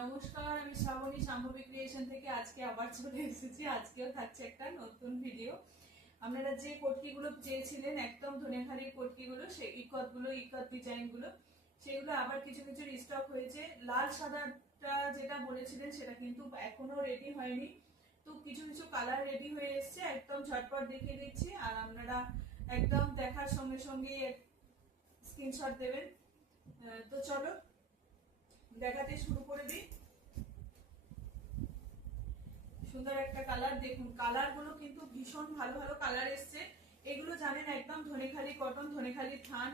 নমস্কার, আমি শ্রাবণী শাম্ভবী ক্রিয়েশন থেকে আজকে আবার চলে এসেছি। আজকেও থাকছে একটা নতুন ভিডিও। আপনারা যে পটকিগুলো চেয়েছিলেন, একদম ধনেখালির পটকিগুলো, সেই ইকত ডিজাইনগুলো, সেগুলো আবার কিছু কিছু রিস্টক হয়েছে। লাল সাদাটা যেটা বলেছিলেন সেটা কিন্তু এখনো রেডি হয়নি, তো কিছু কিছু কালার রেডি হয়ে এসছে। একদম ঝটপট দেখিয়ে দিচ্ছি, আর আপনারা একদম দেখার সঙ্গে সঙ্গে স্ক্রিনশট দেবেন। তো চলো দেখাতে শুরু করে দিই। সুন্দর একটা কালার, দেখুন কালার গুলো কিন্তু ভীষণ ভালো ভালো কালার এসছে। এগুলো জানেন একদম ধনেখালি কটন, ধনেখালি থান,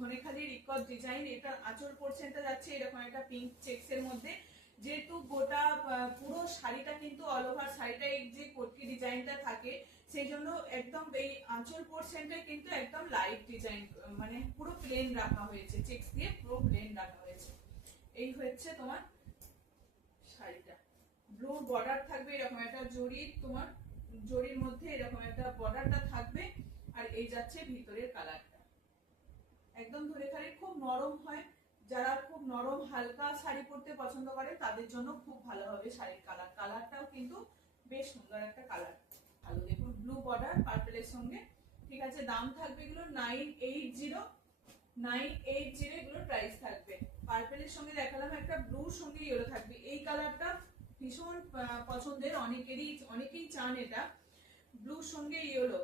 ধনেখালির ইকত ডিজাইন। এটা আঁচল পোর্শনটা যাচ্ছে এরকম একটা পিঙ্ক চেক্স এর মধ্যে। যেহেতু গোটা পুরো শাড়িটা কিন্তু অল ওভার শাড়িটা এই যে পটকি ডিজাইনটা থাকে, সেই জন্য একদম এই আঁচল পোর্শনটা কিন্তু একদম লাইট ডিজাইন, মানে পুরো প্লেন রাখা হয়েছে, চেক্স দিয়ে পুরো প্লেন রাখা হয়েছে। এই হচ্ছে তোমার শাড়িটা। ব্লু বর্ডার থাকবে এরকম একটা জরির, তোমার জরির মধ্যে এরকম একটা বর্ডারটা থাকবে। আর এই যাচ্ছে ভিতরের কালারটা, একদম ধনেখালি, খুব নরম হয়। যারা খুব নরম হালকা শাড়ি পরতে পছন্দ করে তাদের জন্য খুব ভালো হবে শাড়ির কালারটাও কিন্তু বেশ সুন্দর একটা কালার। ভালো, দেখুন ব্লু বর্ডার পার্পেলের সঙ্গে। ঠিক আছে, দাম থাকবে এগুলো 980 এগুলো প্রাইস থাকবে। পার্পেলের সঙ্গে দেখালাম, একটা ব্লুর সঙ্গে ইয়েলো থাকবে। এই কালারটা ভীষণ পছন্দের, অনেকেই চান এটা। ব্লুর সঙ্গে ইয়েলো,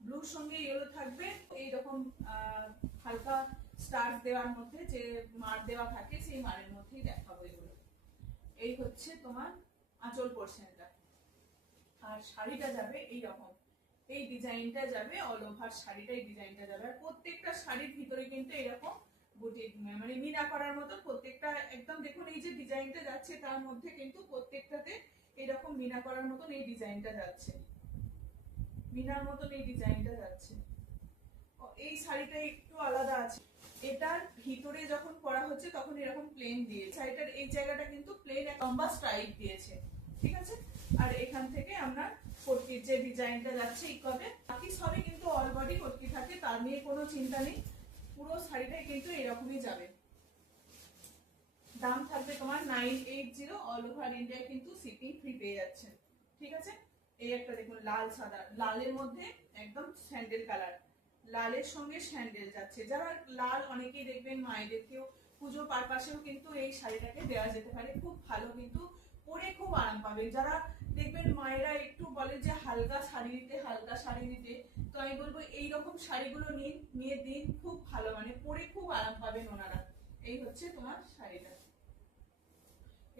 ব্লুর সঙ্গে ইয়েলো থাকবে এইরকম হালকা স্টার দেওয়ার মধ্যে, যে মার দেওয়া থাকে সেই মারের মধ্যেই দেখাবো এগুলো। এই হচ্ছে তোমার আঁচল পোর্শনটা, আর শাড়িটা যাবে এইরকম, এই ডিজাইনটা যাবে অল ওভার শাড়িটা, এই ডিজাইনটা যাবে। আর প্রত্যেকটা শাড়ির ভিতরে কিন্তু এরকম বুটি, মানে মিনা করার মতো প্রত্যেকটা, একদম দেখুন এই যে ডিজাইনটা যাচ্ছে তার মধ্যে কিন্তু প্রত্যেকটাতে এরকম মিনা করার মতন এই ডিজাইনটা যাচ্ছে, মিনার মতন এই ডিজাইনটা যাচ্ছে। এই শাড়িটা একটু আলাদা আছে, এটার ভিতরে যখন করা হচ্ছে তখন এরকম প্লেন দিয়ে, শাড়িটার এই জায়গাটা কিন্তু প্লেন লম্বা স্ট্রাইপ দিয়েছে। ঠিক আছে, আর এখান থেকে আমরা পটকির যে ডিজাইনটা যাচ্ছে ইকতে, বাকি সবই কিন্তু অল বডি পটকি থাকে, তার নিয়ে কোনো চিন্তা নেই। পুরো শাড়িটাই কিন্তু এরকমই যাবে। দাম থাকবে তোমার 980, অল ওভার ইন্ডিয়া কিন্তু শিপিং ফ্রি পেয়ে যাচ্ছেন। ঠিক আছে, এই একটা দেখুন লাল সাদা, লালের মধ্যে একদম স্যান্ডেল কালার, লালের সঙ্গে স্যান্ডেল যাচ্ছে। যারা লাল, অনেকেই দেখবেন মায়েদেরকেও পুজো পারপাসেও কিন্তু এই শাড়িটাকে দেওয়া যেতে পারে, খুব ভালো কিন্তু পরে খুব আরাম পাবেন। যারা দেখবেন মায়েরা একটু বলে যে হালকা শাড়ি নিতে, হালকা শাড়ি নিতে, তো আমি বলবো এইরকম শাড়িগুলো নিয়ে দিন, খুব ভালো, মানে পরে খুব আরাম পাবেন ওনারা। এই হচ্ছে তোমার শাড়িটা,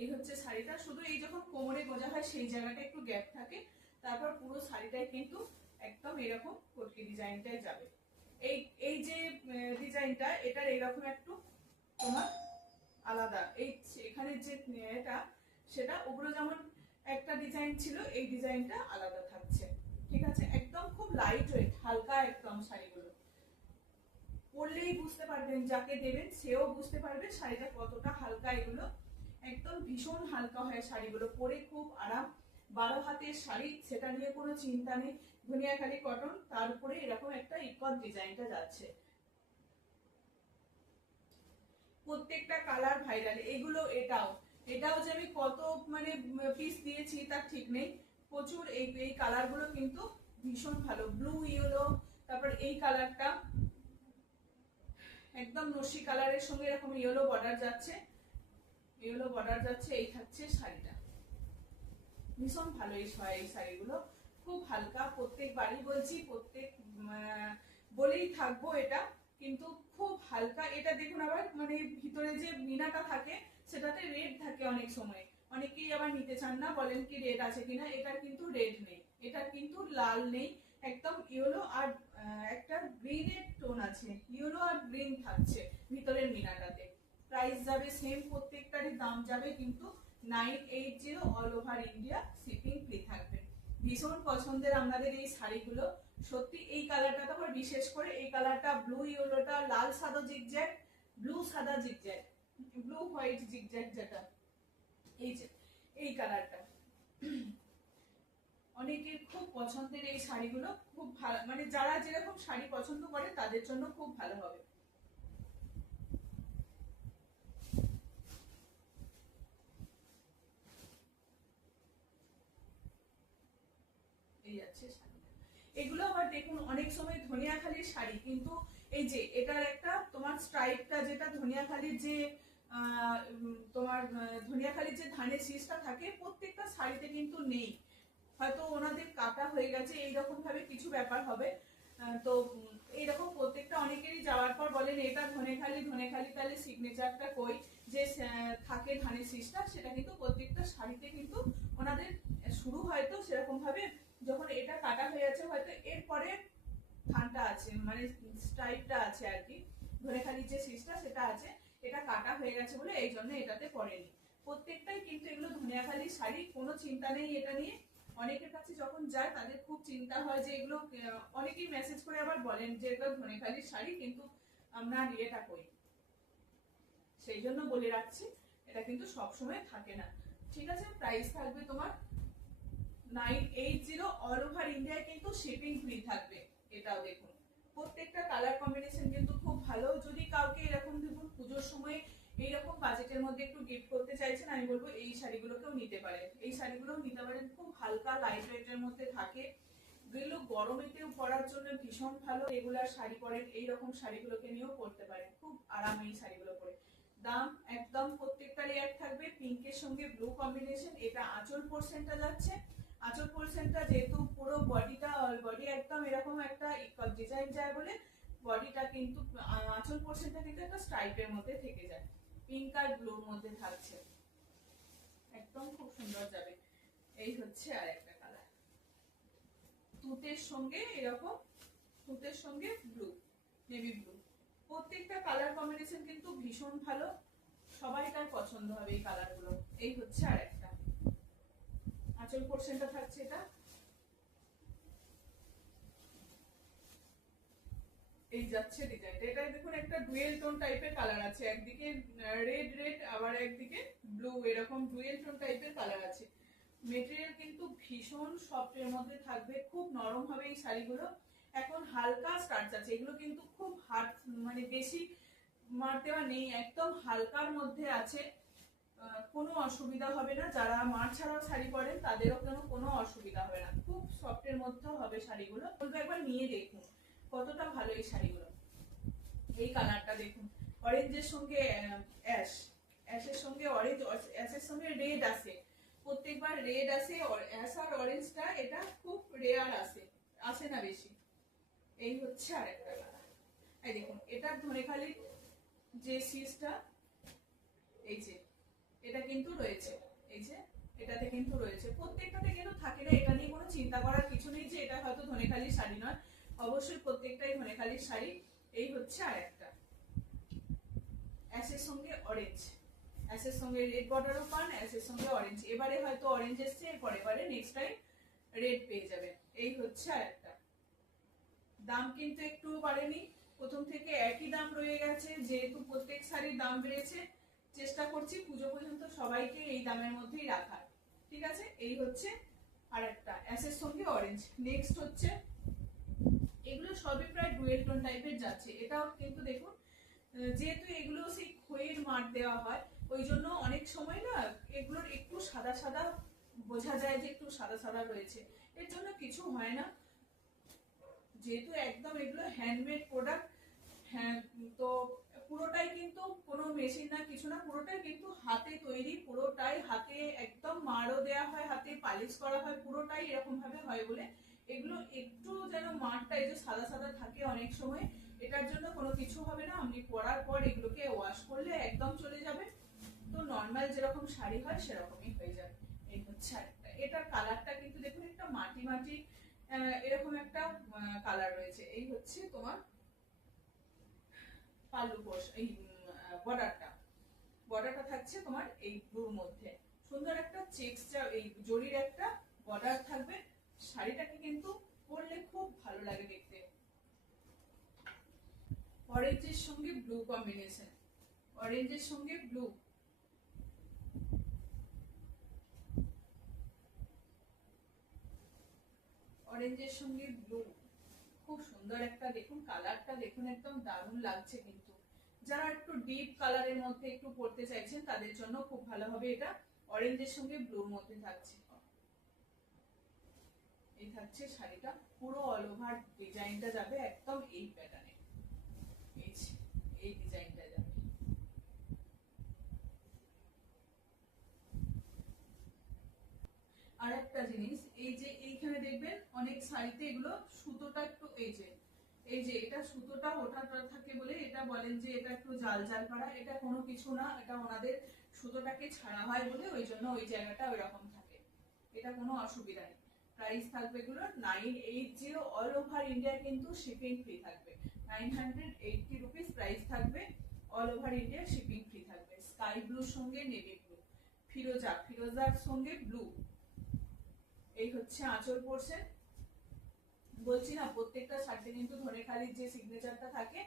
এই হচ্ছে শাড়িটা। শুধু এই যখন কোমরে গোজা হয় সেই জায়গাটা একটু গ্যাপ থাকে, তারপর পুরো শাড়িটাই কিন্তু একদম এরকম পটকি ডিজাইনটাই যাবে। এই এই যে ডিজাইনটা, এটার এরকম একটু তোমার আলাদা, এই এখানে যে এটা, সেটা ওগুলো যেমন একটা ডিজাইন ছিল, এই ডিজাইনটা আলাদা থাকছে। ঠিক আছে, একদম খুব লাইট ওয়েট, হালকা একদম শাড়িগুলো পরলেই বুঝতে পারবেন, যাকে দেবেন সেও বুঝতে পারবে শাড়িটা কতটা হালকা। এগুলো একদম ভীষণ হালকা হয় শাড়িগুলো, পরে খুব আরাম। 12 হাতের শাড়ি, সেটা নিয়ে কোনো চিন্তা নেই। ধনিয়াখালি কটন, তার উপরে এরকম একটা ইকত ডিজাইনটা যাচ্ছে। প্রত্যেকটা কালার ভাইরাল এগুলো। এটাও যে আমি কত মানে পিস দিয়েছি তার ঠিক নেই, প্রচুর। এই কালার গুলো কিন্তু ভীষণ ভালো, ব্লু ইয়েলো, তারপর এই কালারটা একদম নস্যি কালারের সঙ্গে এরকম ইয়েলো বর্ডার যাচ্ছে, ইয়েলো বর্ডার যাচ্ছে। এই থাকছে শাড়িটা, ভীষণ ভালো এই শাড়িগুলো, খুব হালকা। প্রত্যেকবারই বলছি, বলেই থাকবো এটা, কিন্তু খুব হালকা। এটা দেখুন আবার, মানে ভিতরে যে মিনাটা থাকে সেটাতে রেড থাকে অনেক সময়, অনেকেই আবার নিতে চান না, বলেন কি রেড আছে কিনা। এটার কিন্তু রেড নেই, এটার কিন্তু লাল নেই, একদম ইয়েলো আর একটা গ্রিনের টোন আছে, ইয়েলো আর গ্রিন থাকছে ভিতরের মিনাটাতে। প্রাইস যাবে সেম, প্রত্যেকটারই দাম যাবে কিন্তু 980, all over India shipping free থাকবে। ভীষণ পছন্দের আপনাদের এই শাড়িগুলো, সত্যি। এই কালারটা তো আবার বিশেষ করে, এই কালারটা ব্লু ইয়েলোটা, লাল সাদা জিগজ্যাগ, ব্লু সাদা জিগজ্যাগ, ব্লু হোয়াইট জিগজ্যাগ, যেটা এই যে এই কালারটা অনেকের খুব পছন্দের এই শাড়িগুলো, খুব ভালো, মানে যারা যেরকম শাড়ি পছন্দ করে তাদের জন্য খুব ভালো হবে। দেখুন অনেক সময় ধনিয়াখালির শাড়ি কিন্তু এই যে এটার একটা তোমার স্ট্রাইপটা যেটা ধনিয়াখালির যে তোমার ধনিয়াখালির যে ধানের শীষটা থাকে প্রত্যেকটা শাড়িতে কিন্তু নেই, হয়তো ওনাদের কাটা হয়ে গেছে এইরকম ভাবে কিছু ব্যাপার হবে। তো এইরকম প্রত্যেকটা অনেকেরই যাওয়ার পর বলেন এটা ধনেখালি ধনেখালি, তাহলে সিগনেচারটা কই যে থাকে ধানের শীষটা, সেটা কিন্তু প্রত্যেকটা শাড়িতে কিন্তু ওনাদের শুরু হয়তো সেরকম ভাবে যখন এটা কাটা হয়ে যাচ্ছে হয়তো এরপরে ধানটা আছে মানে স্ট্রাইপটা আছে আর কি, ধনেখালির যে শীষটা সেটা আছে, এটা কাটা হয়ে গেছে বলে এই জন্য এটাতে পড়েনি। প্রত্যেকটাই কিন্তু এগুলো ধনিয়াখালির শাড়ি, কোনো চিন্তা নেই এটা নিয়ে। অনেকের কাছে যখন যায় তাদের খুব চিন্তা হয় যে এগুলো, অনেকেই মেসেজ করে আবার বলেন যে এগুলো ধনেখালির শাড়ি কিন্তু আমরা ইয়েটা করি, সেই জন্য বলে রাখছি এটা কিন্তু সব সময় থাকে না। ঠিক আছে, প্রাইস থাকবে তোমার 980, অল ওভার ইন্ডিয়ায় কিন্তু শিপিং ফ্রি থাকবে। এটাও দেখুন প্রত্যেকটা কালার কম্বিনেশন কিন্তু খুব ভালো। যদি কাউকে এরকম দেখুন পুজোর সময় এইরকম বাজেটের মধ্যে একটু গিফট করতে চাইছেন, আমি বলবো এই শাড়িগুলোকেও নিতে পারেন, এই শাড়িগুলোও নিতে পারেন, খুব হালকা লাইট ওয়েটের মধ্যে থাকে, যেগুলো গরমেতেও পরার জন্য ভীষণ ভালো। রেগুলার শাড়ি পরেন এইরকম শাড়িগুলোকে নিয়েও পরতে পারেন, খুব আরাম এই শাড়িগুলো পরে। দাম একদম প্রত্যেকটারই এক থাকবে, পিঙ্কের সঙ্গে ব্লু কম্বিনেশন। এটা আঁচল পোর্শনটা যাচ্ছে, আঁচল পোর্শনটা যেহেতু পুরো বডিটা বডি একদম এরকম একটা ডিজাইন যায় বলে বডিটা কিন্তু আঁচল পোর্শনটা কিন্তু একটা স্ট্রাইপের মধ্যে থেকে যায়, পিঙ্ক আর ব্লুর মধ্যে থাকছে, একদম খুব সুন্দর যাবে। এই হচ্ছে আর একটা কালার, তুতের সঙ্গে এরকম, তুতের সঙ্গে ব্লু, নেভি ব্লু, প্রত্যেকটা কালার কম্বিনেশন কিন্তু ভীষণ ভালো, সবাইকার পছন্দ হবে এই কালারগুলো। এই হচ্ছে আর একটা আঁচল পোর্শনটা থাকছে, এটা এই যাচ্ছে ডিজাইনটা। এটা দেখুন একটা ডুয়েল টোন টাইপের কালার আছে, একদিকে রেড রেড আবার একদিকে ব্লু, এরকম ডুয়েল টোন টাইপের কালার আছে। মেটেরিয়াল কিন্তু ভীষণ সফট এর মধ্যে থাকবে, খুব নরম হবে এই শাড়িগুলো। এখন হালকা স্টার্চ আছে, এগুলো কিন্তু খুব হার্ড মানে বেশি মার দেওয়া নেই, একদম হালকার মধ্যে আছে, কোনো অসুবিধা হবে না। যারা মার ছাড়াও শাড়ি পরেন তাদেরও কোনো অসুবিধা হবে না, খুব সফটের মধ্যে হবে শাড়িগুলো। বলবো একবার নিয়ে দেখুন কতটা ভালো এই শাড়িগুলো। এই কালারটা দেখুন, অরেঞ্জের সঙ্গে অ্যাশ, অ্যাশের সঙ্গে অরেঞ্জ, অ্যাশের সঙ্গে রেড আসে, প্রত্যেকবার রেড আসে, অ্যাশ আর অরেঞ্জটা এটা খুব রেয়ার আসে, আসে না বেশি। এই হচ্ছে আরেকটা কালার, এই দেখুন এটার ধনেখালির যে শীষটা এই যে এটা কিন্তু রয়েছে, এই যে এটাতে কিন্তু রয়েছে, প্রত্যেকটাতে কিন্তু থাকে না, এটা নিয়ে কোনো চিন্তা করার কিছু নেই যে এটা হয়তো ধনেখালির শাড়ি নয়, অবশ্যই প্রত্যেকটাই ধনেখালির শাড়ি। এই হচ্ছে আর একটা অ্যাশের সঙ্গে অরেঞ্জ, অ্যাশের সঙ্গে রেড বর্ডারও পান, অ্যাশের সঙ্গে অরেঞ্জ, এবারে হয়তো অরেঞ্জ এসছে, এরপরে এবারে নেক্সট টাইম রেড পেয়ে যাবেন। এই হচ্ছে আর একটা, দাম কিন্তু একটু বাড়েনি, প্রথম থেকে একই দাম রয়ে গেছে, যেহেতু প্রত্যেক শাড়ির দাম বেড়েছে, চেষ্টা করছি পুজো পর্যন্ত সবাইকে এই দামের মধ্যেই রাখার। ঠিক আছে, এই হচ্ছে আর একটা অ্যাশের সঙ্গে অরেঞ্জ। নেক্সট হচ্ছে, এগুলো সবই প্রায় ডুয়েল টোন টাইপের যাচ্ছে, এটাও কিন্তু দেখুন যেহেতু এগুলো সেই খয়ের মার দেওয়া হয় ওই জন্য অনেক সময় না এগুলোর একটু সাদা সাদা বোঝা যায় যে একটু সাদা সাদা রয়েছে, এর জন্য কিছু হয় না, যেহেতু একদম এগুলো হ্যান্ডমেড প্রোডাক্ট। হ্যাঁ, তো পুরোটাই কিন্তু কোনো মেশিন না কিছু না, পুরোটাই কিন্তু হাতে তৈরি, পুরোটাই হাতে একদম মারও দেওয়া হয়, হাতে পালিশ করা হয়, পুরোটাই এরকম ভাবে হয় বলে এগুলো একটু যেন মারটা এই যে সাদা সাদা থাকে অনেক সময়, এটার জন্য কোনো কিছু হবে না, আপনি পরার পর এগুলোকে ওয়াশ করলে একদম চলে যাবে, তো নর্মাল যেরকম শাড়ি হয় সেরকমই হয়ে যাবে। এই হচ্ছে আরেকটা, এটার কালারটা কিন্তু দেখুন একটা মাটি মাটি এরকম একটা কালার রয়েছে। এই হচ্ছে তোমার পাল্লু পোষ, এই বর্ডারটা, বর্ডারটা থাকছে তোমার এই ব্লুর মধ্যে, সুন্দর একটা চেকস, এই জরির একটা বর্ডার থাকবে, শাড়িটাকে কিন্তু পরলে খুব ভালো লাগে দেখতে। অরেঞ্জের সঙ্গে ব্লু কম্বিনেশন, অরেঞ্জের সঙ্গে ব্লু, অরেঞ্জের সঙ্গে ব্লু, খুব সুন্দর একটা দেখুন কালারটা, দেখুন একদম দারুণ লাগছে কিন্তু। যারা একটু ডিপ কালারের মধ্যে একটু পড়তে চাইছেন তাদের জন্য খুব ভালো হবে এটা, অরেঞ্জের সঙ্গে ব্লুর মধ্যে থাকছে। এই থাকছে শাড়িটা, পুরো অল ওভার ডিজাইনটা যাবে একদম এই প্যাটার্নে, এই ডিজাইনটা যাবে। আর একটা জিনিস, এই যে এইখানে দেখবেন অনেক শাড়িতে এগুলো সুতোটা একটু এই যে এটা সুতোটা ওটা থাকে বলে এটা বলেন যে এটা একটু জাল জাল করা, এটা কোনো কিছু না, এটা ওনাদের সুতোটাকে ছাড়া হয় বলে ওই জন্য ওই জায়গাটা ওই রকম থাকে, এটা কোনো অসুবিধা নেই। প্রাইস থাকবে এগুলো 980, অল ওভার ইন্ডিয়া কিন্তু শিপিং ফ্রি থাকবে। 980 রুপিস প্রাইস থাকবে, all over India shipping free থাকবে। স্কাই ব্লুর সঙ্গে নেভি ব্লু, ফিরোজার সঙ্গে ব্লু, এই হচ্ছে আঁচল পোরশন। বলছি না প্রত্যেকটা শাড়িতে কিন্তু ধনেখালির যে সিগনেচারটা থাকে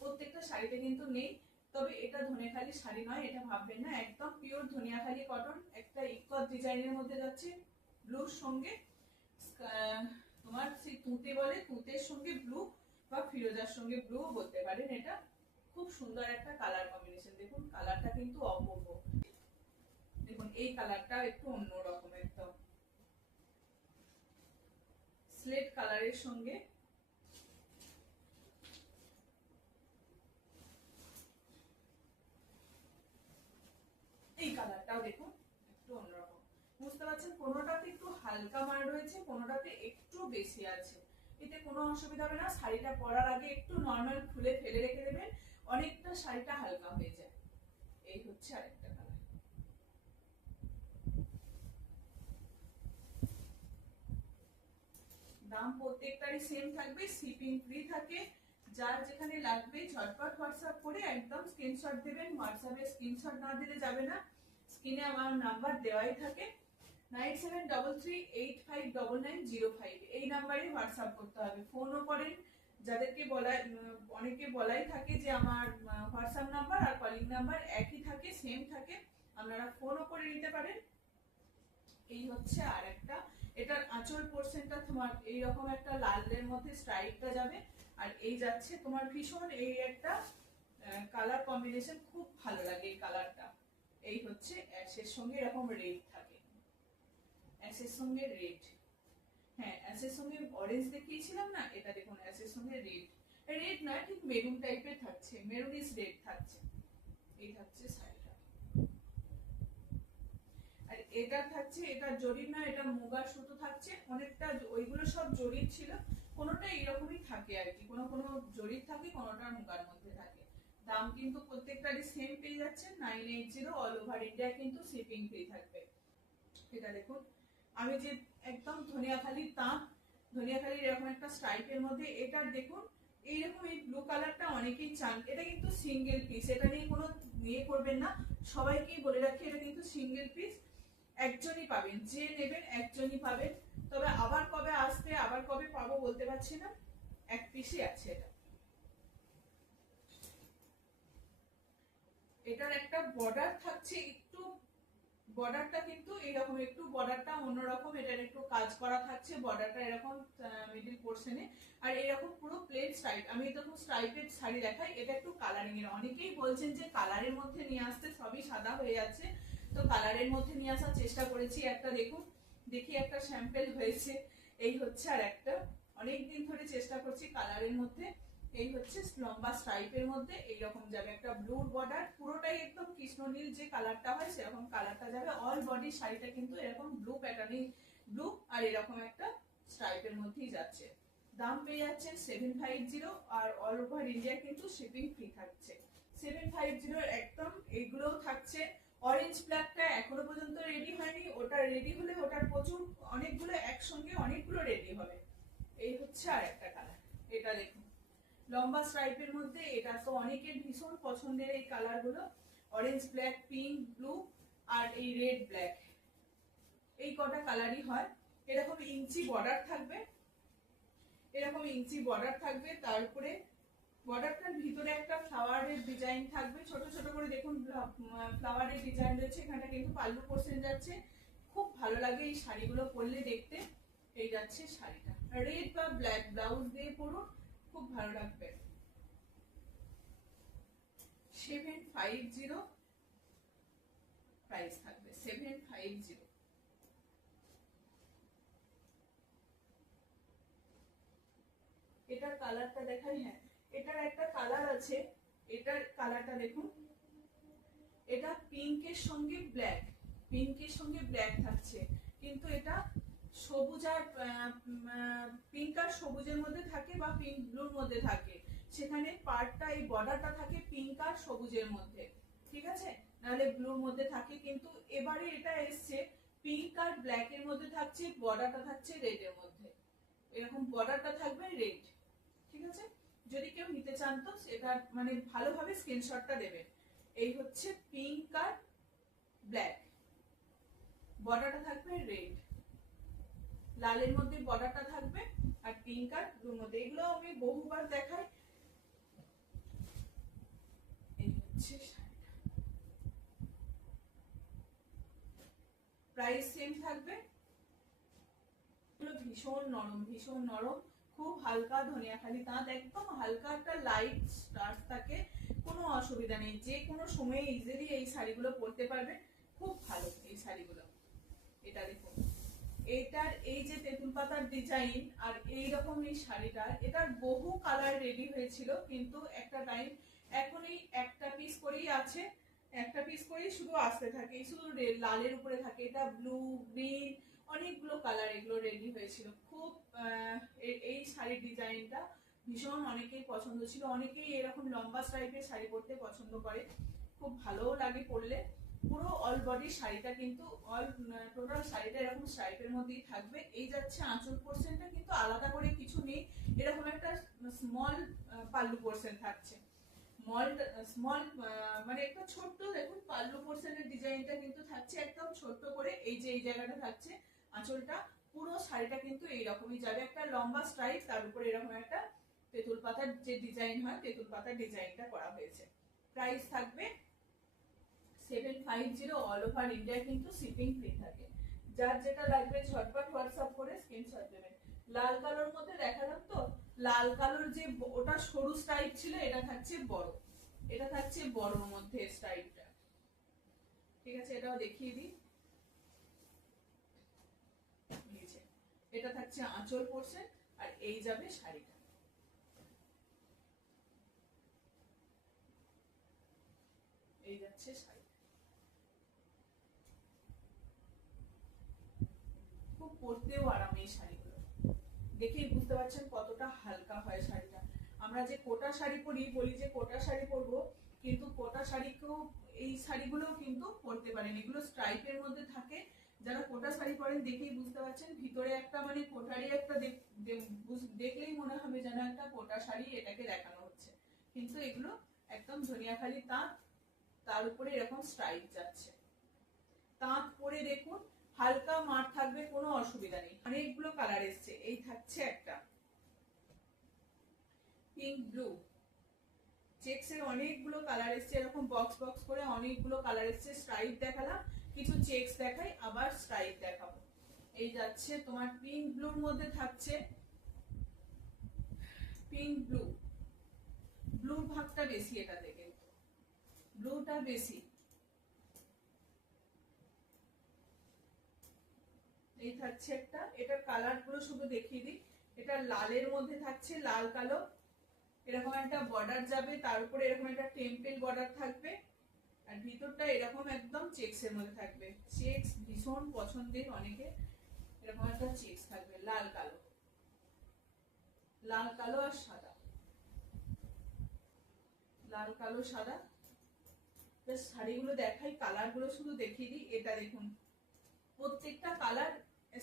প্রত্যেকটা শাড়িতে কিন্তু নেই, তবে এটা ধনেখালি শাড়ি নয় এটা ভাববেন না, একদম পিওর ধনিয়াখালি কটন, একটা ইকত ডিজাইনের মধ্যে যাচ্ছে, ব্লুর সঙ্গে তোমার সেই তুঁতে বলে, তুঁতের সঙ্গে ব্লু বা ফিরোজার সঙ্গে ব্লু বলতে পারেন। এটা খুব সুন্দর একটা কালার কম্বিনেশন, দেখুন কালারটা কিন্তু অপূর্ব, দেখুন এই কালারটা একটু অন্যরকম, একদম স্লেট কালারের সঙ্গে এই কালারটাও দেখুন একটু অন্যরকম, বুঝতে পারছেন কোনোটাতে একটু হালকা মার রয়েছে, কোনোটাতে একটু বেশি আছে, এতে কোনো অসুবিধা হবে না। শাড়িটা পরার আগে একটু নর্মাল খুলে ফেলে রেখে দেবেন, অনেকটা শাড়িটা হালকা হয়ে যায়। এই হচ্ছে আরেকটা কালার। দাম প্রত্যেকটারই সেম থাকবে, শিপিং ফ্রি থাকে। যার যেখানে লাগবে ঝটপট হোয়াটসঅ্যাপ করে একদম স্ক্রিনশট দেবেন, হোয়াটসঅ্যাপে স্ক্রিনশট না দিলে যাবে না, স্ক্রিনে আমার নাম্বার দেওয়াই থাকে 9733859905, এই নাম্বারে হোয়াটসঅ্যাপ করতে হবে। ফোনও করেন, যাদেরকে অনেকে বলাই থাকে যে আমার WhatsApp number are calling number একই থাকে, সেম থাকে, আপনারা ফোনও করে নিতে পারেন। এই হচ্ছে আর একটা, এটার আঁচল পোরশনটা তোমার এইরকম একটা লালের মধ্যে স্ট্রাইপটা যাবে, আর এই যাচ্ছে তোমার ভীষণ এই একটা কালার কম্বিনেশন, খুব ভালো লাগে এই কালারটা। এই হচ্ছে অ্যাশের সঙ্গে এরকম রেড থাকে, অ্যাশের সঙ্গে রেড, হ্যাঁ অ্যাশের সঙ্গে অরেঞ্জ দেখিয়েছিলাম না, এটা দেখুন অ্যাশের সঙ্গে রেড, রেড নয় ঠিক মেরুন টাইপের থাকছে, মেরুনিশ রেড থাকছে, এই থাকছে শাড়িটা। আর এটা থাকছে, এটা জরির না, এটা মুগার সুতো থাকছে, অনেকটা ওইগুলো সব জরির ছিল, কোনোটা এরকমই থাকে আর কি, কোনো কোনো জরির থাকে, কোনোটা মুগার মধ্যে থাকে। দাম কিন্তু প্রত্যেকটারই সেম পেয়ে যাচ্ছে 980, অল ওভার ইন্ডিয়া কিন্তু শিপিং ফ্রি থাকবে। এটা দেখুন, আমি যে একদম ধনিয়াখালির এরকম একটা স্ট্রাইপের মধ্যে, এটার দেখুন এইরকম এই ব্লু কালারটা অনেকেই চান, এটা কিন্তু সিঙ্গেল পিস, এটা নিয়ে কোনো ইয়ে করবেন না, সবাইকেই বলে রাখি এটা কিন্তু সিঙ্গেল পিস, একজনই পাবেন, যে নেবেন একজনই পাবেন, তবে আবার কবে আসবে আবার কবে পাবো বলতে পারছি না, এক পিসই আছে এটা। এটার একটা বর্ডার থাকছে, একটু বর্ডারটা কিন্তু এরকম একটু বর্ডারটা অন্যরকম, এটার একটু কাজ করা থাকছে, বর্ডারটা এরকম মিডল পোর্শনে, আর এরকম পুরো প্লেন স্ট্রাইপ। আমি তখন স্ট্রাইপের শাড়ি দেখাই, এটা একটু কালারিং এর, অনেকেই বলছেন যে কালারের মধ্যে নিয়ে আসতে, সবই সাদা হয়ে যাচ্ছে, তো কালারের মধ্যে নিয়ে আসার চেষ্টা করেছি। একটা দেখুন, দেখি একটা স্যাম্পল হয়েছে, এই হচ্ছে আর একটা, অনেকদিন ধরে চেষ্টা করছি কালারের মধ্যে। এই হচ্ছে লম্বা স্ট্রাইপের মধ্যে এইরকম যাবে একটা ব্লুর বর্ডার, পুরোটাই একদম কৃষ্ণ নীল যে কালারটা হয় সেরকম কালারটা যাবে, অল বডি শাড়িটা কিন্তু এরকম ব্লু প্যাটার্নই, ব্লু আর এরকম একটা স্ট্রাইপের মধ্যেই যাচ্ছে। দাম পেয়ে যাচ্ছেন 750, আর অল ওভার ইন্ডিয়া কিন্তু শিপিং ফ্রি থাকছে। 750 একদম এইগুলোও থাকছে। অরেঞ্জ ব্ল্যাকটা এখনো পর্যন্ত রেডি হয়নি, ওটা রেডি হলে ওটার প্রচুর অনেকগুলো একসঙ্গে অনেকগুলো রেডি হবে। এই হচ্ছে আর একটা কালার, এটা দেখুন লম্বা স্ট্রাইপের মধ্যে, এটা তো অনেকের ভীষণ পছন্দের এই কালারগুলো, অরেঞ্জ ব্ল্যাক পিঙ্ক ব্লু আর এই রেড ব্ল্যাক, এই কটা কালারই হয়। এরকম ইঞ্চি বর্ডার থাকবে, এরকম ইঞ্চি বর্ডার থাকবে, তারপরে বর্ডারটার ভিতরে একটা ফ্লাওয়ারের ডিজাইন থাকবে, ছোট ছোট করে দেখুন ফ্লাওয়ারের ডিজাইন রয়েছে, এখানটা কিন্তু পাল্লু পোর্শন যাচ্ছে, খুব ভালো লাগে এই শাড়িগুলো পরলে দেখতে। এই যাচ্ছে শাড়িটা, রেড বা ব্ল্যাক ব্লাউজ দিয়ে পরুন, খুব ভালো লাগবে। 750 প্রাইস থাকবে, 750। কালারটা দেখাই। হ্যাঁ, এটার একটা কালার আছে, এটার কালারটা দেখুন, এটা পিঙ্কের সঙ্গে ব্ল্যাক, পিঙ্কের সঙ্গে ব্ল্যাক থাকছে, কিন্তু এটা সবুজ আর পিঙ্ক আর সবুজের মধ্যে থাকে বা পিঙ্ক ব্লুর মধ্যে থাকে, সেখানে পার্টটা এই বর্ডারটা থাকে পিঙ্ক আর সবুজের মধ্যে, ঠিক আছে, নাহলে ব্লুর মধ্যে থাকে। কিন্তু এবারে এটা এসছে পিঙ্ক আর ব্ল্যাক এর মধ্যে থাকছে, বর্ডারটা থাকছে রেড এর মধ্যে, এরকম বর্ডারটা থাকবে রেড, ঠিক আছে। যদি কেউ নিতে চান তো সেটা মানে ভালোভাবে স্ক্রিনশটটা দেবেন। এই হচ্ছে পিঙ্ক আর ব্ল্যাক, বর্ডারটা থাকবে রেড, লালের মধ্যে বর্ডারটা থাকবে, আর পিঙ্ক আর ব্লুর মধ্যে। এগুলো আমি বহুবার দেখাই। এই হচ্ছে শাড়িটা, প্রাইস সেম থাকবে। এগুলো ভীষণ নরম, ভীষণ নরম, খুব হালকা ধনিয়াখালি তাঁত, একদম হালকা একটা লাইট স্টার্চ থাকে, কোনো অসুবিধা নেই, যে কোনো সময়ে ইজিলি এই শাড়িগুলো পরতে পারবে, খুব ভালো এই শাড়িগুলো। এটা দেখুন, এটার এই যে তেঁতুল পাতার ডিজাইন আর এই রকম এই শাড়িটার, এটার বহু কালার রেডি হয়েছিল, কিন্তু একটা টাইম, এখন এই একটা পিস করেই আছে, একটা পিস করেই শুধু আসতে থাকে, শুধু লালের উপরে থাকে, এটা ব্লু, গ্রিন, অনেকগুলো কালার এগুলো রেডি হয়েছিল। খুব এই শাড়ির ডিজাইনটা ভীষণ অনেকেই পছন্দ ছিল, অনেকেই এরকম লম্বা টাইপের শাড়ি পরতে পছন্দ করে, খুব ভালোও লাগে পরলে। পুরো অল বডি শাড়িটা কিন্তু অল টোটাল শাড়িটা এরকম স্ট্রাইপের মধ্যেই থাকবে। এই যাচ্ছে আঁচল পোর্শনটা কিন্তু আলাদা করে কিছু নেই, এরকম একটা স্মল পাল্লু পোর্শন থাকছে, স্মল মানে একটা ছোট্ট দেখুন পাল্লু পোর্শনের ডিজাইনটা কিন্তু থাকছে একদম ছোট্ট করে, এই যে এই জায়গাটা থাকছে আঁচলটা, পুরো শাড়িটা কিন্তু এইরকমই যাবে, একটা লম্বা স্ট্রাইপ, তার উপরে এরকম একটা তেঁতুল পাতার যে ডিজাইন হয়, তেঁতুল পাতার ডিজাইনটা করা হয়েছে। প্রাইস থাকবে 750, অল ওভার ইন্ডিয়া কিন্তু শিপিং ফ্রি থাকে। যার যেটা লাগবে ঝটপট হোয়াটসঅ্যাপ করে স্ক্রিনশট দেবেন। লাল কালোর মধ্যে দেখালাম তো, লাল কালোর যে ওটা সরু স্ট্রাইপ ছিল, এটা থাকছে বড়, এটা থাকছে বড়র মধ্যে স্ট্রাইপটা, ঠিক আছে, এটাও দেখিয়ে দিই। এটা থাকছে আঁচল পোর্শন, আর এই যাবে শাড়িটা, এই যাচ্ছে শাড়ি, খুব পরতেও আরাম এই শাড়িগুলো, দেখেই বুঝতে পারছেন কতটা হালকা হয় শাড়িটা। আমরা যে কোটা শাড়ি পরি, বলি যে কোটা শাড়ি পরবো, কিন্তু কোটা শাড়িকেও এই শাড়িগুলো কিন্তু পরতে পারেন, এগুলো স্ট্রাইপের মধ্যে থাকে। যারা কোটা শাড়ি পরেন দেখেই বুঝতে পারছেন, ভিতরে একটা মানে কোটারি একটা দেখলেই মনে হবে যেন একটা কোটা শাড়ি এটাকে দেখানো হচ্ছে, কিন্তু এগুলো একদম ধনিয়াখালি তাঁত, তার উপরে এরকম স্ট্রাইপ যাচ্ছে। তাঁত পরে দেখুন, হালকা মাঠ থাকবে, কোনো অসুবিধা নেই। অনেকগুলো কালার এসছে, এই থাকছে একটা পিঙ্ক ব্লু, চেক্সের অনেকগুলো কালার এসছে, এরকম বক্স বক্স করে অনেকগুলো কালার এসছে। স্ট্রাইপ দেখালাম, কিছু চেক্স দেখাই, আবার স্ট্রাইপ দেখাবো। এই যাচ্ছে তোমার পিঙ্ক ব্লুর মধ্যে থাকছে, পিঙ্ক ব্লু, ব্লুর ভাগটা বেশি এটাতে, কিন্তু ব্লুটা বেশি। এই থাকছে একটা, এটার কালার গুলো শুধু দেখিয়ে দিই। এটা লালের মধ্যে থাকছে, লাল কালো, এরকম একটা বর্ডার যাবে, তার উপরে এরকম একটা টেম্পল বর্ডার থাকবে, আর ভিতরটা এরকম একদম চেক্স এর মধ্যে থাকবে। চেক্স ভীষণ পছন্দের অনেকে, এরকম একটা চেক্স থাকবে, লাল কালো, লাল কালো আর সাদা, লাল কালো সাদা। শাড়িগুলো দেখাই, কালার গুলো শুধু দেখিয়ে দিই। এটা দেখুন, প্রত্যেকটা কালার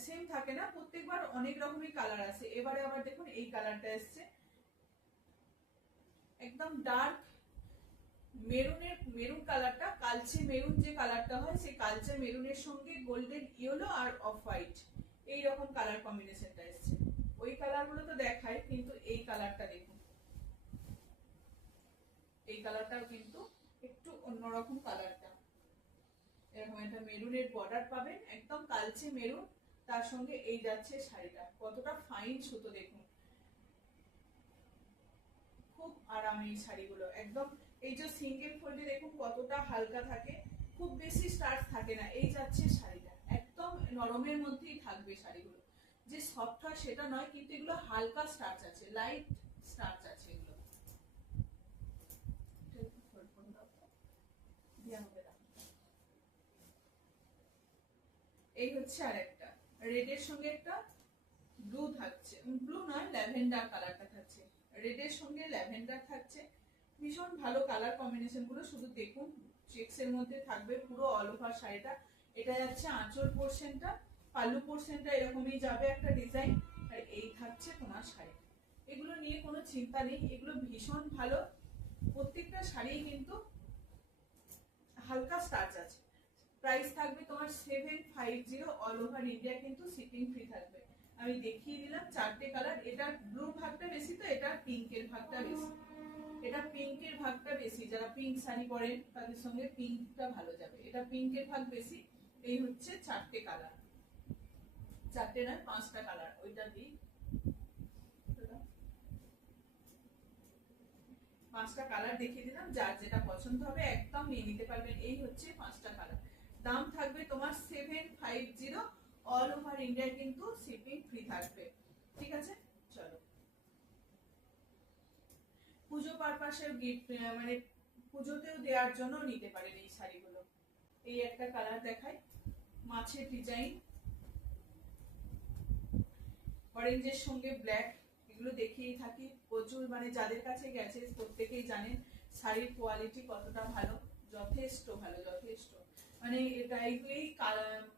সেম থাকে না, প্রত্যেকবার অনেক রকমের কালার আসে। এবারে আবার দেখুন এই কালারটা এসছে, একদম ডার্ক মেরুন কালারটা, কালচে মেরুন যে কালারটা হয়, সেই কালচে মেরুনের সঙ্গে গোল্ডেন ইয়েলো আর অফ হোয়াইট, এই রকম কালার কম্বিনেশনটা এসছে। ওই কালারগুলো তো দেখায়, কিন্তু এই কালারটা দেখুন, এই কালারটাও কিন্তু একটু অন্যরকম কালারটা, এরকম একটা মেরুনের বর্ডার পাবেন, একদম কালচে মেরুন, তার সঙ্গে এই যাচ্ছে শাড়িটা, কতটা ফাইন সুতো দেখুন, খুব আরাম এই শাড়িগুলো একদম। এই যে সিঙ্গেল ফোল্ডে দেখুন কতটা হালকা থাকে, খুব বেশি স্টার্চ থাকে না। এই যাচ্ছে শাড়িটা, একদম নরমের মধ্যেই থাকবে শাড়িগুলো, যে সফট হয় সেটা নয়, কিন্তু এগুলো হালকা স্টার্চ আছে, লাইট স্টার্চ আছে এগুলো। এই হচ্ছে আরেকটা রেডের সঙ্গে একটা ব্লু থাকছে, ব্লু নয় ল্যাভেন্ডার কালারটা থাকছে, রেডের সঙ্গে ল্যাভেন্ডার থাকছে। ভীষণ ভালো কালার কম্বিনেশন গুলো, শুধু দেখুন। চেক্স এর মধ্যে থাকবে পুরো অল ওভার শাড়িটা। এটা যাচ্ছে আঁচল পোর্শনটা, পাল্লু পোর্শনটা এরকমই যাবে একটা ডিজাইন, আর এই থাকছে তোমার শাড়ি। এগুলো নিয়ে কোনো চিন্তা নেই, এগুলো ভীষণ ভালো। প্রত্যেকটা শাড়ি কিন্তু হালকা স্টার্চ আছে। প্রাইস থাকবে তোমার 750, অল ওভার ইন্ডিয়া কিন্তু শিপিং ফ্রি থাকবে। আমি দেখিয়ে দিলাম চারটে কালার। এটা ব্লু ভাগটা বেশি, তো এটা পিঙ্কের ভাগটা বেশি। এটা পিঙ্কের ভাগটা বেশি, যারা পিঙ্ক শাড়ি পরেন তাদের সঙ্গে পিঙ্কটা ভালো যাবে। এটা পিঙ্কের ভাগ বেশি। এই হচ্ছে চারটে কালার, চারটে নয় 5টা কালার। ওইটা দিই, 5টা কালার দেখিয়ে দিলাম, যার যেটা পছন্দ হবে একদম নিয়ে নিতে পারবেন। এই হচ্ছে 5টা কালার। দাম থাকবে তোমার 750, অল ওভার ইন্ডিয়া কিন্তু শিপিং ফ্রি থাকবে। ঠিক আছে, চলো। পুজো পারপাসে গিফট, মানে পুজোতেও দেওয়ার জন্য নিতে পারেন এই শাড়িগুলো। এই একটা কালার দেখাই, মাছের ডিজাইন, অরেঞ্জের সঙ্গে ব্ল্যাক। এগুলো দেখিয়ে থাকি প্রচুর, মানে যাদের কাছে গেছে প্রত্যেকেই জানেন শাড়ির কোয়ালিটি কতটা ভালো, যথেষ্ট ভালো, যথেষ্ট। মানে এটা এইগুলোই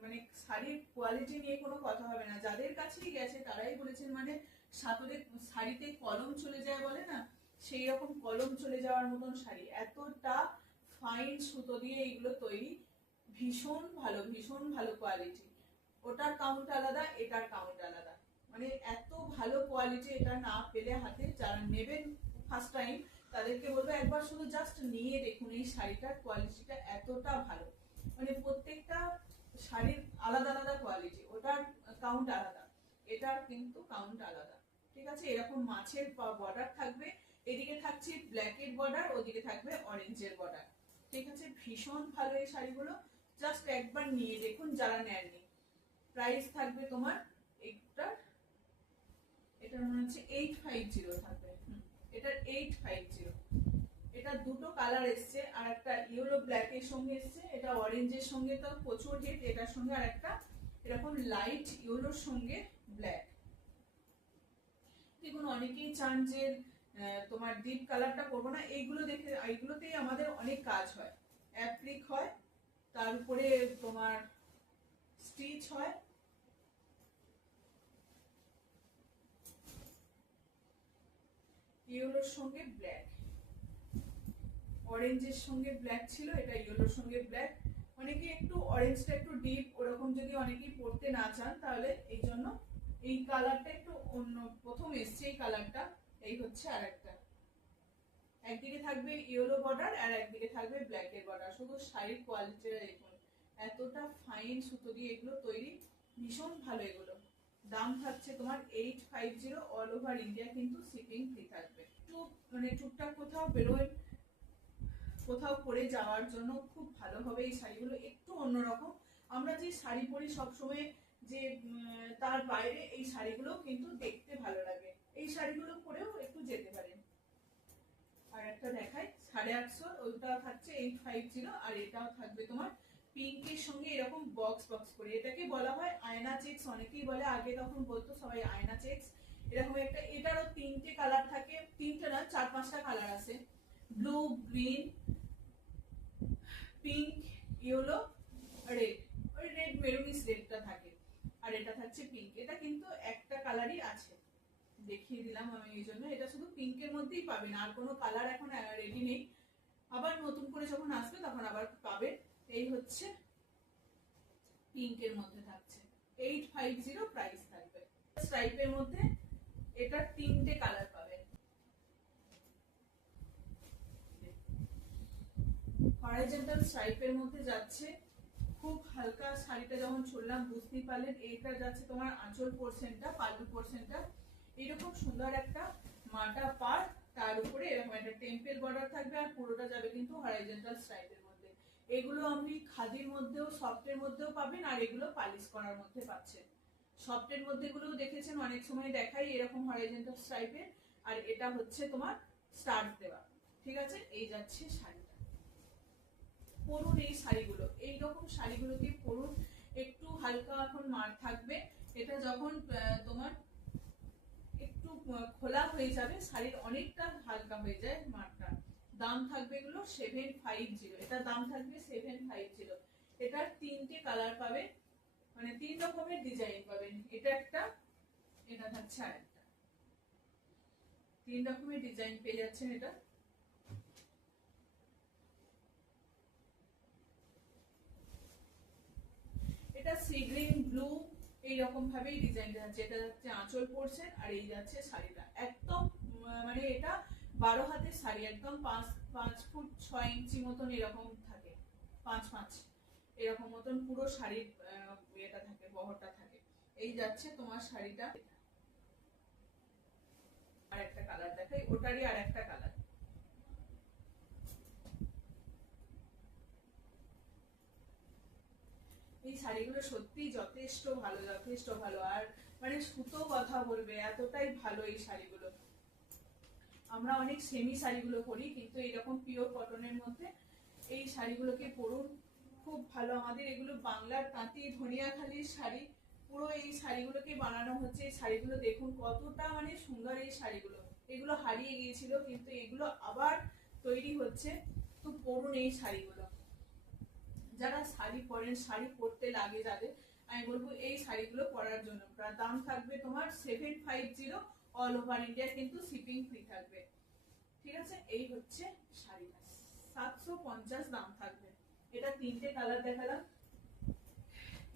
মানে শাড়ির কোয়ালিটি নিয়ে কোনো কথা হবে না। যাদের কাছেই গেছে তারাই বলেছেন, মানে সাতরে শাড়িতে কলম চলে যায় বলে না, সেই রকম কলম চলে যাওয়ার মতন শাড়ি। এতটা ফাইন সুতো দিয়ে এইগুলো তৈরি, ভীষণ ভালো, ভীষণ ভালো কোয়ালিটি। ওটার কাউন্ট আলাদা, এটার কাউন্ট আলাদা। মানে এত ভালো কোয়ালিটি, এটা না পেলে হাতে, যারা নেবেন ফার্স্ট টাইম তাদেরকে বলবো একবার শুধু জাস্ট নিয়ে দেখুন। এই শাড়িটার কোয়ালিটিটা এতটা ভালো, মানে প্রত্যেকটা শাড়ির আলাদা আলাদা কোয়ালিটি, ওটার কাউন্ট আলাদা, এটার কিন্তু কাউন্ট আলাদা। ঠিক আছে, এরকম মাছের বর্ডার থাকবে, এদিকে থাকছে ব্ল্যাকের বর্ডার, ওদিকে থাকবে অরেঞ্জের বর্ডার। ঠিক আছে, ভীষণ ভালো এই শাড়িগুলো, জাস্ট একবার নিয়ে দেখুন যারা নেননি। প্রাইস থাকবে তোমার এটার মনে হচ্ছে 850 থাকবে। এটার 850। এটা দুটো কালার এসছে, আর একটা ইয়েলো ব্ল্যাক এর সঙ্গে এসছে, এটা অরেঞ্জের সঙ্গে তো প্রচুর হিট, এটার সঙ্গে আর একটা এরকম লাইট ইয়েলোর সঙ্গে ব্ল্যাক। দেখুন অনেকেই চান যে তোমার ডিপ কালারটা করবো না, এইগুলো দেখে এইগুলোতেই আমাদের অনেক কাজ হয়, অ্যাপ্লিক হয়, তার উপরে তোমার স্টিচ হয়। ইয়েলোর সঙ্গে ব্ল্যাক, অরেঞ্জের সঙ্গে ব্ল্যাক ছিল, এটা ইয়েলোর সঙ্গে ব্ল্যাক। অনেকে একটু অরেঞ্জটা একটু ডিপ ওরকম যদি অনেকেই পড়তে না চান, তাহলে এই জন্য এই কালারটা একটু অন্য প্রথম এসছে এই কালারটা। এই হচ্ছে আর একটা, একদিকে থাকবে ইয়েলো বর্ডার আর একদিকে থাকবে ব্ল্যাকের বর্ডার। শুধু শাড়ির কোয়ালিটিটা দেখুন, এতটা ফাইন সুতো দিয়ে এগুলো তৈরি, ভীষণ ভালো এগুলো। দাম থাকছে তোমার 850, অল ওভার ইন্ডিয়া কিন্তু শিপিং ফ্রি থাকবে। মানে টুকটাক কোথাও বেরোয়, কোথাও পরে যাওয়ার জন্য খুব ভালো হবে এই শাড়িগুলো, একটু অন্যরকম। আমরা যে শাড়ি পরি সবসময়, যে তার বাইরে এই শাড়িগুলো কিন্তু দেখতে ভালো লাগে, এই শাড়িগুলো পরেও একটু যেতে পারেন। আর একটা দেখাই 850, ওইটা থাকছে 850, আর এটাও থাকবে তোমার পিঙ্কের সঙ্গে এরকম বক্স বক্স করে। এটাকে বলা হয় আয়না চেক্স, অনেকেই বলে, আগে তখন বলতো সবাই আয়না চেক্স। এরকম একটা, এটারও 3টে কালার থাকে, 3টে না 4-5টা কালার আছে, blue, green, pink, yellow, red. ওই রেড মেরুনিস রেডটা থাকে, আর এটা থাকছে পিঙ্ক। এটা কিন্তু একটা কালারই আছে, দেখিয়ে দিলাম আমি এই জন্য। এটা শুধু পিঙ্কের মধ্যেই পাবেন, আর কোনো কালার এখন রেডি নেই, আবার নতুন করে যখন আসবে তখন আবার পাবেন। এই হচ্ছে পিঙ্কের মধ্যে থাকছে, 850 প্রাইস থাকবে। স্ট্রাইপের মধ্যে এটা 3টে কালার পাবেন। হরাইজন্টাল স্ট্রাইপের মধ্যে যাচ্ছে, খুব হালকা। শাড়িটা যখন ছড়লাম বুঝতেই পারলেন। এটা যাচ্ছে তোমার আঁচল পোর্শনটা, পাল্লু পোর্শনটা এরকম সুন্দর একটা মাটা পার, তার উপরে এরকম একটা টেম্পল বর্ডার থাকবে, আর পুরোটা যাবে কিন্তু হরাইজন্টাল স্ট্রাইপের মধ্যে। এগুলো আপনি খাদির মধ্যেও সফটের মধ্যেও পাবেন, আর এগুলো পালিশ করার মধ্যে পাচ্ছেন। সফটের মধ্যে গুলোও দেখেছেন, অনেক সময় দেখাই এরকম হরাইজন্টাল স্ট্রাইপের, আর এটা হচ্ছে তোমার স্টার্চ দেওয়া। ঠিক আছে, এই যাচ্ছে শাড়িটা। পরুন এই শাড়িগুলো, এইরকম শাড়িগুলোকে পরুন, একটু হালকা এখন মার থাকবে। এটা যখন তোমার একটু খোলা হয়ে যাবে শাড়ির অনেকটা হালকা হয়ে যায় মারটা। দাম থাকবে এগুলো 750, এটার দাম থাকবে 750। এটার 3টে কালার পাবে, মানে 3 রকমের ডিজাইন পাবেন। এটা একটা, এটা থাকছে আরেকটা, 3 রকমের ডিজাইন পেয়ে যাচ্ছেন। এটা এটা সি গ্রিন ব্লু এইরকম ভাবেই ডিজাইনটা আছে। এটা যাচ্ছে আঁচল পড়ছে, আর এই যাচ্ছে শাড়িটা একদম মানে এটা 12 হাতের শাড়ি, একদম 5 ফুট 6 ইঞ্চি মতন এরকম থাকে, 5 এরকম মতন পুরো শাড়ির এটা থাকে, বহরটা থাকে। এই যাচ্ছে তোমার শাড়িটা। আর একটা কালার দেখাই, ওটারই আর একটা কালার। এই শাড়িগুলো সত্যি যথেষ্ট ভালো, যথেষ্ট ভালো। আর মানে সুতো কথা বলবে, এতটাই ভালো এই শাড়িগুলো। আমরা অনেক সেমি শাড়িগুলো পরি, কিন্তু এরকম পিওর কটনের মধ্যে এই শাড়িগুলোকে পরুন, খুব ভালো। আমাদের এগুলো বাংলার তাঁতি ধনিয়াখালির শাড়ি, পুরো এই শাড়িগুলোকে বানানো হচ্ছে। এই শাড়িগুলো দেখুন কতটা মানে সুন্দর এই শাড়িগুলো। এগুলো হারিয়ে গিয়েছিল, কিন্তু এগুলো আবার তৈরি হচ্ছে। তো পরুন এই শাড়িগুলো। যারা শাড়ি পরেন, শাড়ি পরতে লাগে যাদের, আমি বলবো এই শাড়িগুলো পরার জন্য। দাম থাকবে তোমার 750, অল ওভার ইন্ডিয়া কিন্তু শিপিং ফ্রি থাকবে। ঠিক আছে, এই হচ্ছে শাড়িটা, 750 দাম থাকবে। এটা 3টে কালার দেখালাম।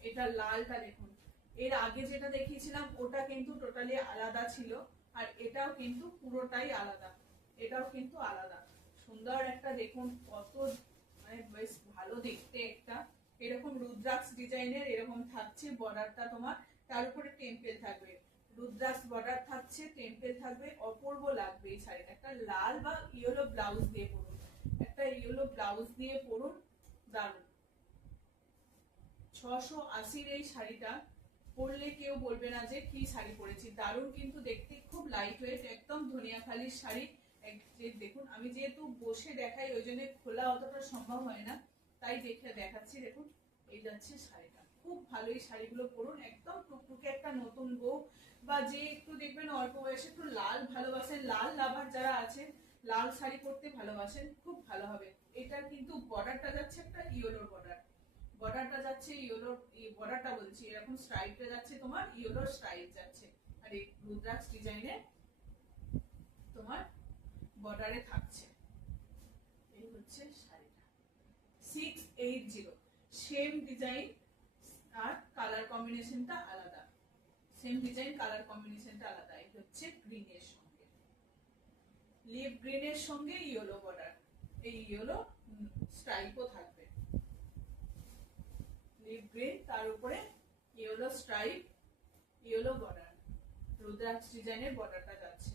এটা লালটা দেখুন, এর আগে যেটা দেখিয়েছিলাম ওটা কিন্তু টোটালি আলাদা ছিল, আর এটাও কিন্তু পুরোটাই আলাদা। এটাও কিন্তু আলাদা, সুন্দর একটা দেখুন, কত মানে বেশ ভালো দেখতে। একটা এরকম রুদ্রাক্ষ ডিজাইনের এরকম থাকছে বর্ডারটা তোমার, তার উপরে টেম্পেল থাকবে, রুদ্রাক্ষ বর্ডার থাকছে, টেম্পেল থাকবে, অপূর্ব লাগবে এই শাড়িটা। একটা লাল বা ইয়েলো ব্লাউজ দিয়ে পরুন, একটা ইয়েলো ব্লাউজ দিয়ে পরুন, দারুণ। 680 এই শাড়িটা পরলে কেউ বলবে না যে কি শাড়ি পরেছি। দারুণ কিন্তু দেখতে, খুব লাইট ওয়েট, একদম ধনিয়াখালির শাড়ি। দেখুন আমি যেহেতু বসে দেখাই ওই জন্য খোলা অতটা সম্ভব হয় না, তাই দেখাচ্ছি। দেখুন এই যাচ্ছে শাড়িটা, খুব ভালো। এই শাড়িগুলো পরুন, একদম টুকটুকে একটা নতুন বউ, বা যে একটু দেখবেন অল্প বয়সে একটু লাল ভালোবাসেন, লাল লাভার যারা আছেন, লাল শাড়ি পরতে ভালোবাসেন, খুব ভালো হবে। এটার কিন্তু বর্ডারটা যাচ্ছে একটা ইয়েলোর বর্ডার, বর্ডারটা যাচ্ছে ইয়েলোর, বর্ডারটা বলছি এরকম স্ট্রাইপটা যাচ্ছে তোমার ইয়েলোর স্ট্রাইপ যাচ্ছে, আর এই রুদ্রাক্ষ ডিজাইনের তোমার বর্ডারে থাকছে। এই হচ্ছে শাড়িটা 680, সেম ডিজাইন আর কালার কম্বিনেশনটা আলাদা, সেম ডিজাইন কালার কম্বিনেশনটা আলাদা। এই হচ্ছে গ্রিনের সঙ্গে, লিভ গ্রিনের সঙ্গে ইয়েলো বর্ডার, এই ইয়েলো স্ট্রাইপও থাকবে, লিভ গ্রিন তার উপরে yellow stripe, yellow border, rudraksha ডিজাইনের বর্ডারটা যাচ্ছে।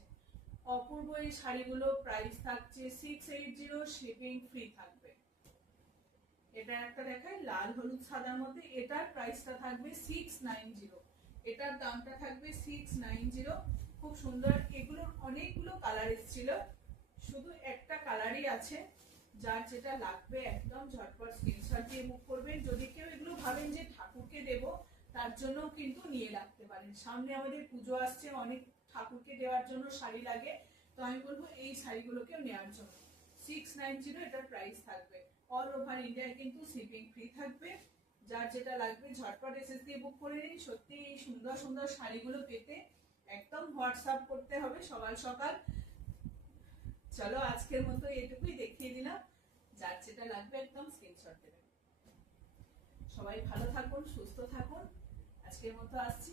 অপূর্ব এই শাড়িগুলো, প্রাইস থাকছে 680, শিপিং ফ্রি থাকবে। এটা একটা দেখাই লাল হলুদ সাদার মধ্যে, এটার প্রাইসটা থাকবে 690, এটার দামটা থাকবে 690। খুব সুন্দর, এগুলোর অনেকগুলো কালার এসেছিল, শুধু একটা কালারই আছে। যার যেটা লাগবে একদম ঝটপট স্ক্রিনশট দিয়ে বুক করবেন। যদি কেউ এগুলো ভাবেন যে ঠাকুরকে দেব, তার জন্য কিন্তু নিয়ে রাখতে পারেন। সামনে আমাদের পুজো আসছে, অনেক ঠাকুরকে দেওয়ার জন্য শাড়ি লাগে, তো আমি বলবো এই শাড়িগুলোকেও নেওয়ার জন্য। 690 এটার প্রাইস থাকবে, অল ওভার ইন্ডিয়া কিন্তু শিপিং ফ্রি থাকবে। যার যেটা লাগবে ঝটপট এসএস দিয়ে বুক করে নিন। সত্যি এই সুন্দর সুন্দর শাড়িগুলো পেতে একদম হোয়াটসঅ্যাপ করতে হবে সকাল সকাল। চলো আজকের মতো এটুকুই দেখিয়ে দিলাম, যার যেটা লাগবে একদম স্ক্রিনশট দেবেন। সবাই ভালো থাকুন, সুস্থ থাকুন, আজকের মতো আসছি।